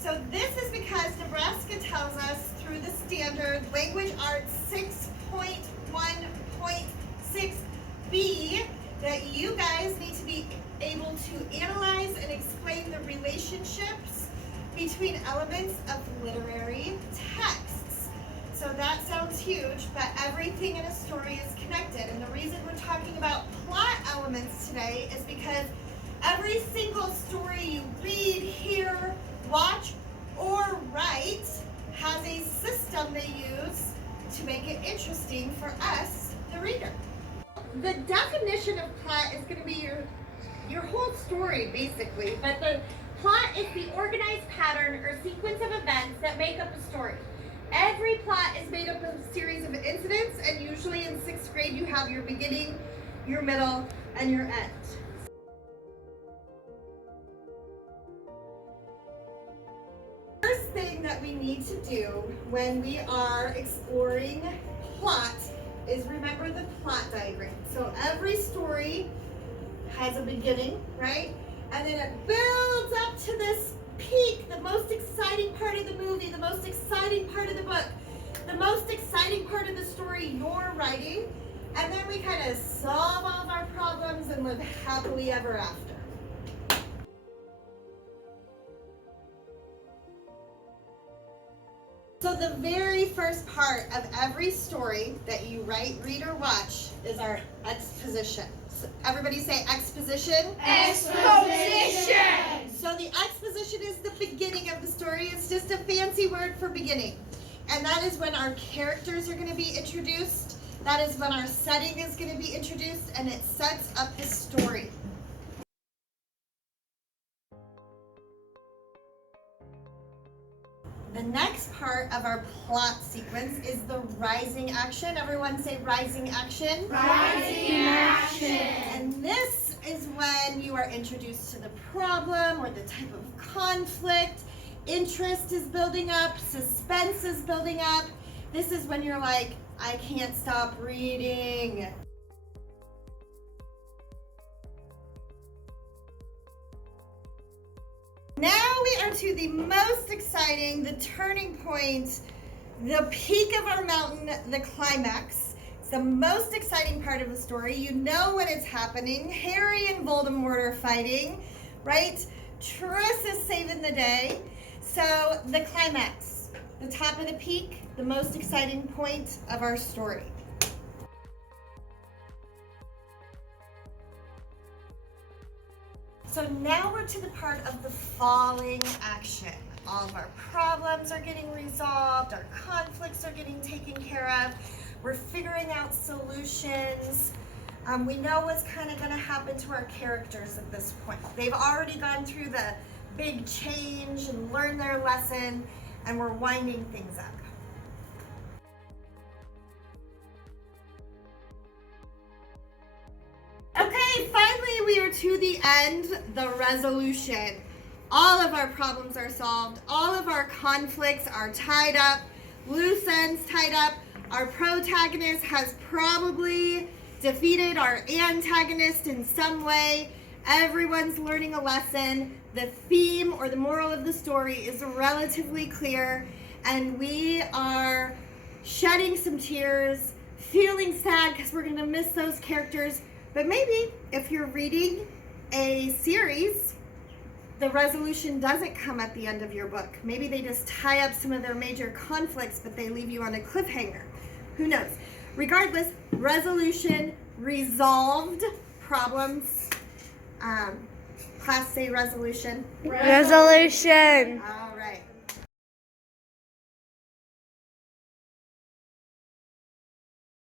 So this is because Nebraska tells us through the standard Language Arts 6.1.6b that you guys need to be able to analyze and explain the relationships between elements of literary texts. So that sounds huge, but everything in a story is connected. And the reason we're talking about plot elements today is because every single story you read, hear, watch, or write has a system they use to make it interesting for us, the reader. The definition of plot is going to be your whole story, basically, but the plot is the organized pattern or sequence of events that make up a story. Every plot is made up of a series of incidents, and usually in 6th grade you have your beginning, your middle, and your end. First thing that we need to do when we are exploring plot is remember the plot diagram. So every story has a beginning, right? And then it builds up to this peak, the most exciting part of the movie, the most exciting part of the book, the most exciting part of the story you're writing, and then we kind of solve all of our problems and live happily ever after. So the very first part of every story that you write, read, or watch is our exposition. So everybody say exposition. Exposition! So the exposition is the beginning of the story. It's just a fancy word for beginning. And that is when our characters are going to be introduced. That is when our setting is going to be introduced, and it sets up the story. The next part of our plot sequence is the rising action. Everyone say rising action. Rising action! And this is when you are introduced to the problem or the type of conflict. Interest is building up, suspense is building up. This is when you're like, I can't stop reading. Now we are to the most exciting, the turning point, the peak of our mountain, the climax. It's the most exciting part of the story. You know when it's happening. Harry and Voldemort are fighting, right? Triss is saving the day. So the climax, the top of the peak, the most exciting point of our story. So now we're to the part of the falling action. All of our problems are getting resolved, our conflicts are getting taken care of, we're figuring out solutions. We know what's kind of going to happen to our characters at this point. They've already gone through the big change and learned their lesson, and we're winding things up. Okay, finally we are to the end, the resolution. All of our problems are solved. All of our conflicts are tied up, loose ends tied up. Our protagonist has probably defeated our antagonist in some way. Everyone's learning a lesson. The theme or the moral of the story is relatively clear, and we are shedding some tears, feeling sad because we're going to miss those characters. But maybe if you're reading a series, the resolution doesn't come at the end of your book. Maybe they just tie up some of their major conflicts, but they leave you on a cliffhanger. Who knows? Regardless, resolution, resolved problems. Class say resolution. Resolution!